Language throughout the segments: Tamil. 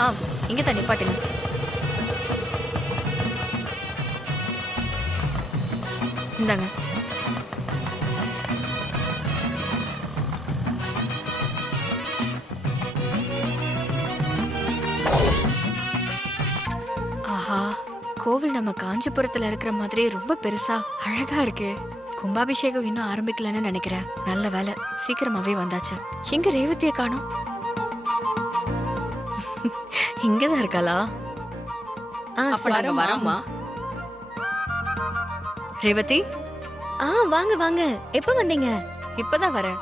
ஆ இங்க தான் நிப்பாட்டுங்க. இந்தாங்க. ஆஹா, கோவில் நம்ம காஞ்சிபுரத்துல இருக்கிற மாதிரி ரொம்ப பெருசா அழகா இருக்கு. கும்பாபிஷேகம் இன்னும் ஆரம்பிக்கலன்னு நினைக்கிறேன். நல்ல வேலை, சீக்கிரமாவே வந்தாச்சு. எங்க ரேவதியை காணோம்? இங்கதான் இருக்காளா? வரமா ரேவதி, வாங்க வாங்க. எப்ப வந்தீங்க? இப்பதான் வரேன்.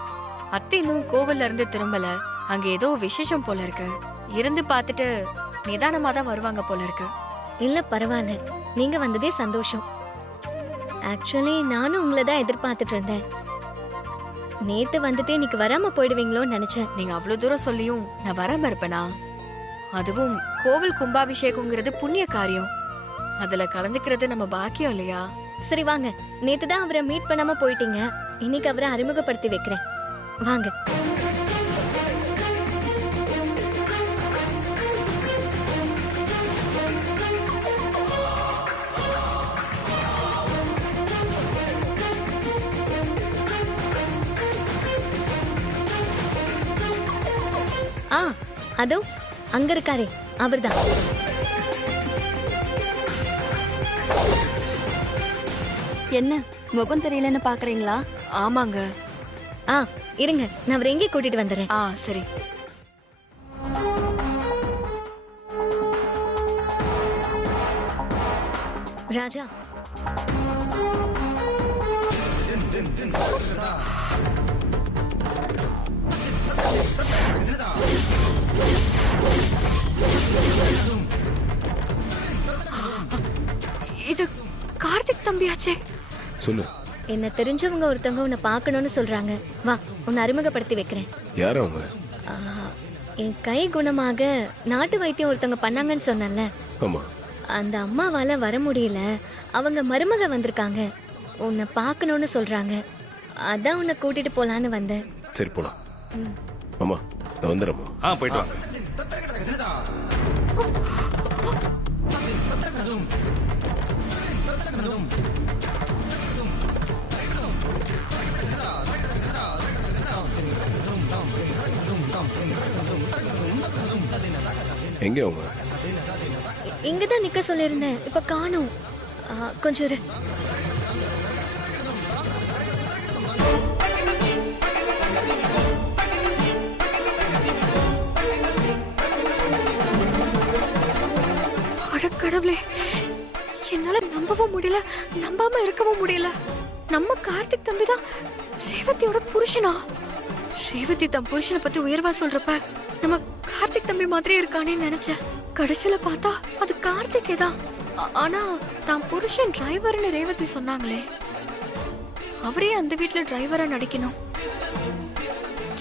அத்தை இன்னும் கோவில்ல இருந்து திரும்பல. அங்க ஏதோ விசேஷம் போல இருக்கு. இருந்து பார்த்துட்டு நிதானமா தான் வருவாங்க போல இருக்கு. இல்ல பரவாயில்ல, நீங்க வந்ததே சந்தோஷம். ஆக்சுவலி நானும் உங்களை தான் எதிர்பார்த்துட்டு இருந்தேன். நேத்து வந்துட்டு இன்னைக்கு வராம போயிடுவீங்களோன்னு நினைச்சேன். நீங்க அவ்வளவு தூரம் சொல்லியும் நான் வராம இருப்பேனா? அதுவும் கோவில் கும்பாபிஷேகம்ங்கிறது புண்ணிய காரியம். அதுல கலந்துக்கிறது நம்ம பாக்கியம் இல்லையா? சரி வாங்க, நேத்து தான் அவரை மீட் பண்ணாம போயிட்டீங்க. இன்னைக்கு அவரை அறிமுகப்படுத்தி வைக்கிறேன். வாங்க. அதோ அங்க இருக்காரே, அவர்தான். என்ன முகம் தெரியலன்னு பாக்குறீங்களா? ஆமாங்க. இருங்க, நான் அவரை எங்கே கூட்டிட்டு வந்துடுறேன். சரி. ராஜா, இது கார்த்திக் தம்பியாச்சே. சொல்லு. என்ன தெரிஞ்சவங்க ஒருத்தவங்க உன்னை பார்க்கணும்னு சொல்றாங்க. வா, உன்னை அறிமுகப்படுத்தி வைக்கிறேன். யார் அவங்க? என் கை குணமாக நாட்டு வைத்தியம் ஒருத்தவங்க பண்ணாங்கன்னு சொன்னல. ஆமா. அந்த அம்மாவால வர முடியல. அவங்க மருமக வந்திருக்காங்க. உன்னை பார்க்கணும்னு சொல்றாங்க. அதான் உன்னை கூட்டிட்டு போலான்னு வந்தேன். சரி போலாம். ஆமா, நான் வந்துடுறேன். போயிட்டு வாங்க. எங்க அவங்க? இங்கதான் நிக்க சொல்லியிருந்தேன், இப்ப காணோம். கொஞ்சம் இரு. கடவுளே, என்னால நம்பவும் முடியல, நம்பாம இருக்கவும் முடியல. நம்ம கார்த்திக் தம்பி தான் ரேவதியோட புருஷனா? ரேவதி தம் புருஷனை பத்தி உயர்வா சொல்றப்ப நம்ம கார்த்திக் தம்பி மாதிரி இருக்கானே நினைச்சேன். கடைசியில பார்த்தா அது கார்த்திகே தான். ஆனா தான் புருஷன் டிரைவர்னு ரேவதி சொன்னாங்களே, அவரே அந்த வீட்டுல டிரைவரா நடிக்கணும்.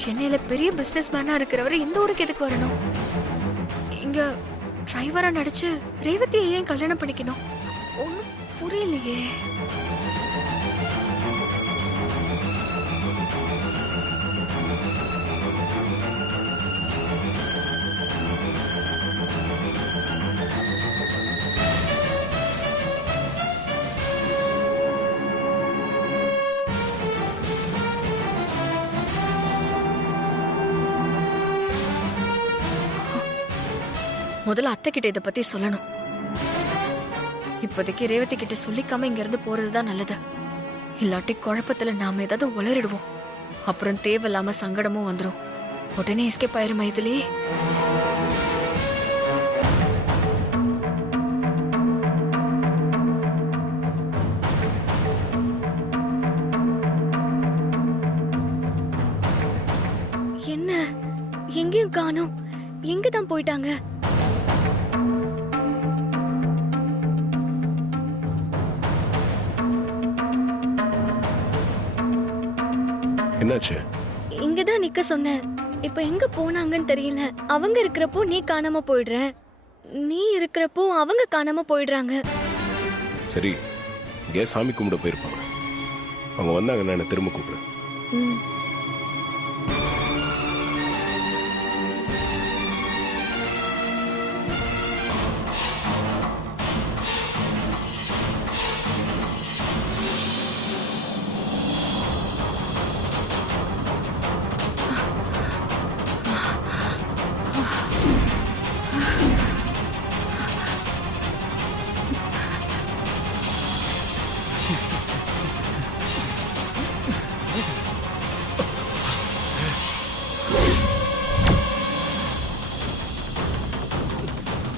சென்னையில பெரிய பிசினஸ் மேனா இருக்கிறவர் இந்த ஊருக்கு எதுக்கு வரணும்? இங்க டிரைவரா நடிச்சு ரேவதியை ஏன் கல்யாணம் பண்ணிக்கணும்? ஒன்னும் புரியலையே. முதல்ல அத்தை கிட்ட இதை பத்தி சொல்லணும். இப்போதைக்கு ரேவதி கிட்ட சொல்லிக்காம இங்க இருந்து போறதுதான் நல்லது. இல்லாட்டி குழப்பத்துல நாம ஏதாவது உளறிடுவோம். அப்புறம் தேவையில்லாம சங்கடமும் வந்துடும். உடனே எஸ்கேப் ஆயிரும் மைதிலி. என்ன எங்கேயும் காணோம்? எங்கதான் போயிட்டாங்க? என்னாச்சு? இங்கதான் நிக்க சொன்னேன். இப்ப எங்க போனாங்கன்னு தெரியல. அவங்க இருக்கிறப்போ நீ காணாம போயிடுற, நீ இருக்கிறப்போ அவங்க காணாம போயிடுறாங்க. சரி, இங்கே சாமி கும்பிட போயிருப்பாங்க. அவங்க வந்தாங்கன்னா என்ன திரும்ப கூப்பிடு.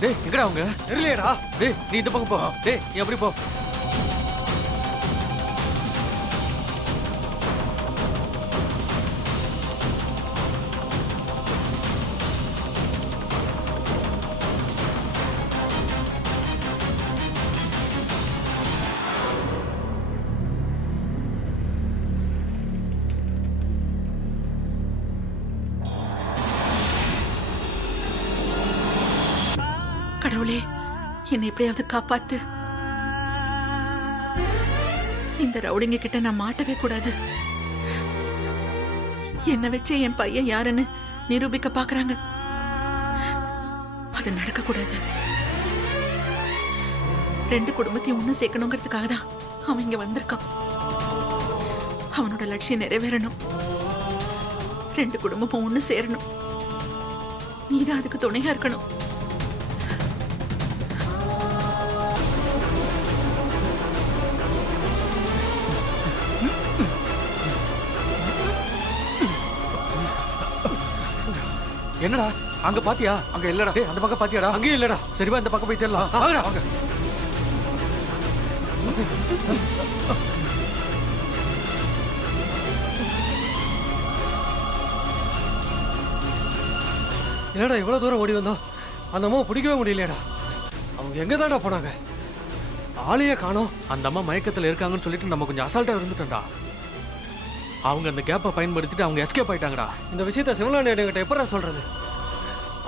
டேய் எங்கடா அவங்க? தெரியலையேடா. டேய் நீ இந்த பக்கம் போ. டேய் நீ அப்படி போ. கடவுளே, என்னை எப்படியாவது காப்பாத்து. இந்த ரவுடிங்க கிட்ட நான் மாட்டவே கூடாது. என்ன வச்சு என் பையன் யாருன்னு நிரூபிக்க பாக்குறாங்க. அது நடக்க கூடாது. 2 குடும்பத்தையும் ஒண்ணு சேர்க்கணுங்கிறதுக்காக தான் அவன் இங்க வந்திருக்கான். அவனோட லட்சியம் நிறைவேறணும். 2 குடும்பமும் ஒண்ணு சேரணும். நீதான் அதுக்கு துணையா இருக்கணும். என்னடா அங்க பாத்தியா? அங்க இல்லடா. டேய் அந்த பக்கம் பாத்தியாடா? அங்கேயும் இல்லடா. சரி வா இந்த பக்கம் போய் தேடலாம். வாங்கடா வாங்க. என்னடா இவ்வளவு தூரம் ஓடி வந்தோம், அந்த அம்மாவை பிடிக்கவே முடியலையடா. அவங்க எங்க தான்டா போனாங்க? ஆளையே காணோம். அந்த அம்மா மயக்கத்துல இருக்காங்கன்னு சொல்லிட்டு நம்ம கொஞ்சம் அசால்ட்டா இருந்துட்டோம்டா. அவங்க அந்த கேப்பை பயன்படுத்திட்டு அவங்க எஸ்கேப் ஆயிட்டாங்கடா. இந்த விஷயத்த சிவலாண்டி கிட்ட எப்படா சொல்றது?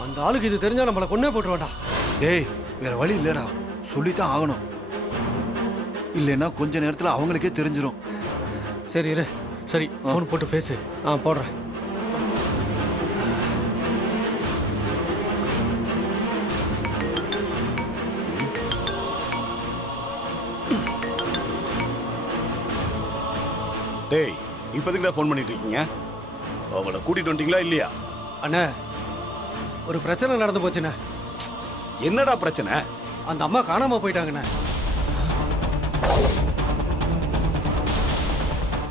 அந்த ஆளுக்கு இது தெரிஞ்சா நம்மளை கொன்னே போட்டுருவான்டா. டேய் வேற வழி இல்லடா, சொல்லித்தான் ஆகணும். இல்லைன்னா கொஞ்ச நேரத்துல அவங்களுக்கே தெரிஞ்சிடும். சரி இரு. சரி ஃபோன் போட்டு பேசு. போடுறேன். டேய் இப்போதுக்கு தான் ஃபோன் பண்ணிட்டு இருக்கீங்க? அவளை கூட்டிட்டு வந்துட்டீங்களா இல்லையா? அண்ணே, ஒரு பிரச்சனை நடந்து போச்சுண்ணே. என்னடா பிரச்சனை? அந்த அம்மா காணாம போயிட்டாங்கண்ணே.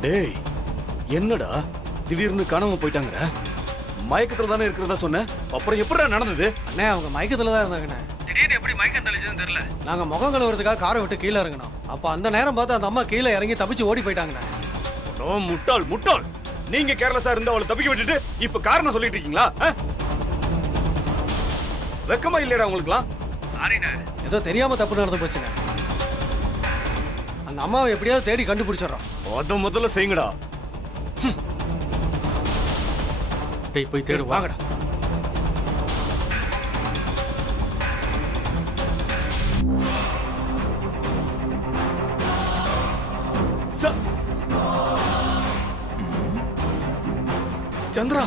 டேய் என்னடா திடீர்னு காணாம போயிட்டாங்கற? மயக்கத்துல தானே இருக்கிறதா சொன்ன, அப்புறம் எப்படிடா நடந்தது? அண்ணே அவங்க மயக்கத்துல தான் இருந்தாங்கண்ணே. திடீர்னு எப்படி மயக்கம் தெளிச்சதுன்னு தெரியல. நாங்க முகம் கழுவுறதுக்காக காரை விட்டு கீழே இறங்கணும். அப்ப அந்த நேரம் பார்த்து அந்த அம்மா கீழே இறங்கி தப்பிச்சு ஓடி போயிட்டாங்கண்ணே. ஓ முட்டாள் முட்டாள், நீங்க கேர்லெஸ்ஸா இருந்து அவளை தப்பிக்க விட்டுட்டு இப்ப காரணம் சொல்லிட்டு இருக்கீங்களா? வெக்கமா இல்லையா உங்களுக்குலாம்? ஏதோ தெரியாம தப்பு நடந்து போச்சுண்ணே. அந்த அம்மாவை எப்படியாவது தேடி கண்டுபிடிச்சிடறோம். அத முதல்ல செய்யுங்கடா. டேய் போய் தேடு வாங்கடா. சந்திரா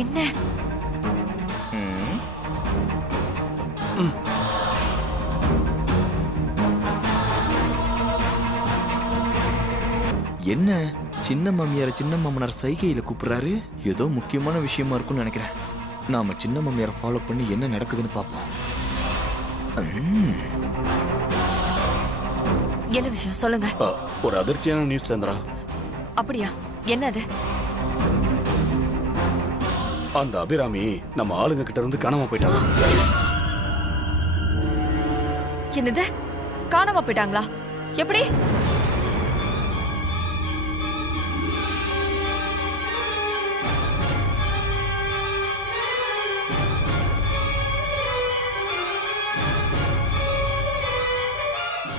என்ன என்ன சின்ன மாமியார சின்ன மாமனார் சைகையில கூப்பிடுறாரு? ஏதோ முக்கியமான விஷயமா இருக்கும்னு நினைக்கிறேன். நாம சின்ன மாமியாரை ஃபாலோ பண்ணி என்ன நடக்குதுன்னு பார்ப்போம். என்ன விஷயம் சொல்லுங்க. ஒரு அதிர்ச்சியான நியூஸ் சந்திரா. அப்படியா? என்னது? அந்த அபிராமி நம்ம ஆளுங்க கிட்ட இருந்து காணாம போயிட்டாங்க. என்னது? காணாம போயிட்டாங்களா? எப்படி?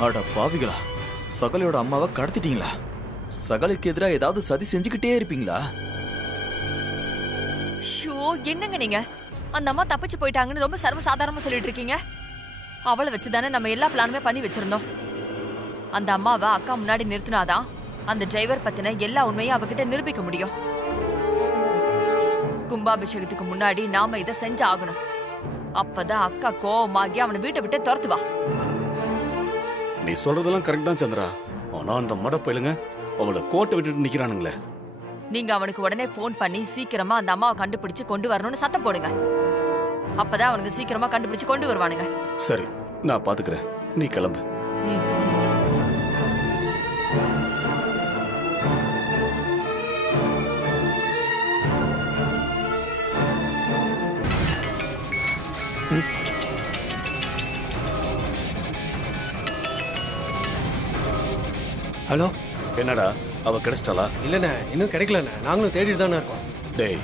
அட பாவிகளா, சகலையோட அம்மாவை கடத்திட்டீங்களா? சகலுக்கு எதிராக ஏதாவது சதி செஞ்சுக்கிட்டே இருப்பீங்களா? ஷோ, என்னங்க நீங்க? அந்த அம்மா தப்பிச்சு போயிட்டாங்கன்னு ரொம்ப சர்வசாதாரணமா சொல்லிட்டு இருக்கீங்க. அவளை வச்சுதானே நம்ம எல்லா பிளானுமே பண்ணி வச்சிருந்தோம். அந்த அம்மாவை அக்கா முன்னாடி நிறுத்தினாதான் அந்த டிரைவர் பத்தின எல்லா உண்மையும் அவகிட்ட நிரூபிக்க முடியும். கும்பாபிஷேகத்துக்கு முன்னாடி நாம இதை செஞ்சு ஆகணும். அப்பதான் அக்கா கோவமாகி அவனை வீட்டை விட்டு துரத்துவா. நீ சொல்றதெல்லாம் கரெக்ட் தான் சந்திரா. ஆனா அந்த மடப்பயிலுங்க அவளை கோட்டை விட்டுட்டு நிக்கிறானுங்களே. நீங்க அவனுக்கு உடனே போன் பண்ணி சீக்கிரமா அந்த அம்மாவை கண்டுபிடிச்சு கொண்டு வரணும்னு சத்தம் போடுங்க. அப்பதான் அவனுக்கு சீக்கிரமா கண்டுபிடிச்சு கொண்டு வருவானுங்க. சரி, நான் பாத்துக்கிறேன், நீ கிளம்பு. ஹலோ. என்னடா அவ கிடைச்சிட்டாளா? இல்லைண்ணே, இன்னும் கிடைக்கலண்ணே. நாங்களும் தேடிட்டு தானே இருக்கோம். டேய்,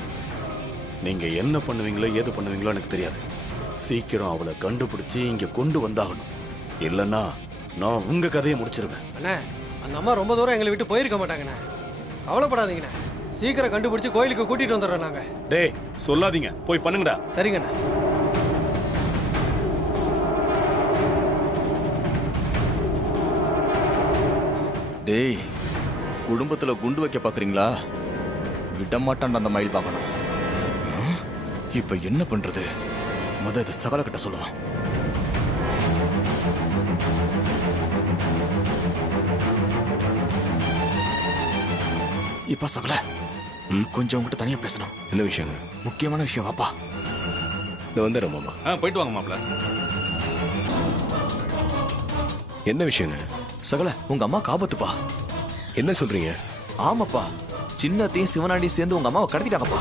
நீங்க என்ன பண்ணுவீங்களோ ஏது பண்ணுவீங்களோ எனக்கு தெரியாது. சீக்கிரம் அவளை கண்டுபிடிச்சு இங்க கொண்டு வந்தாகணும். இல்லைன்னா நான் உங்க கதையை முடிச்சிருவேன். அண்ணே, அந்த அம்மா ரொம்ப தூரம் எங்களை விட்டு போயிருக்க மாட்டாங்கண்ணே. கவலைப்படாதீங்கண்ணே. சீக்கிரம் கண்டுபிடிச்சு கோயிலுக்கு கூட்டிட்டு வந்துடுறோம் நாங்க. டேய் சொல்லாதீங்க, போய் பண்ணுங்கடா. சரிங்கண்ணே. டேய், குடும்பத்துல குண்டு வைக்க பாக்குறீங்களா? விட மாட்டான் அந்த மயில் பார்க்கணும். இப்ப என்ன பண்றது? இதை சகல கிட்ட சொல்லுவான். இப்ப சகல கொஞ்சம் உங்ககிட்ட தனியா பேசணும். என்ன விஷயங்க? முக்கியமான விஷயம். வாப்பா. இந்த வந்துடுறேன் மாமா. போயிட்டு வாங்க மாப்ள. என்ன விஷயங்க? சகல, உங்க அம்மா காபத்துப்பா. என்ன சொல்றீங்க? ஆமாப்பா, சின்னத்தையும் சிவனாண்டியும் சேர்ந்து உங்க அம்மாவை கடத்திட்டாங்கப்பா.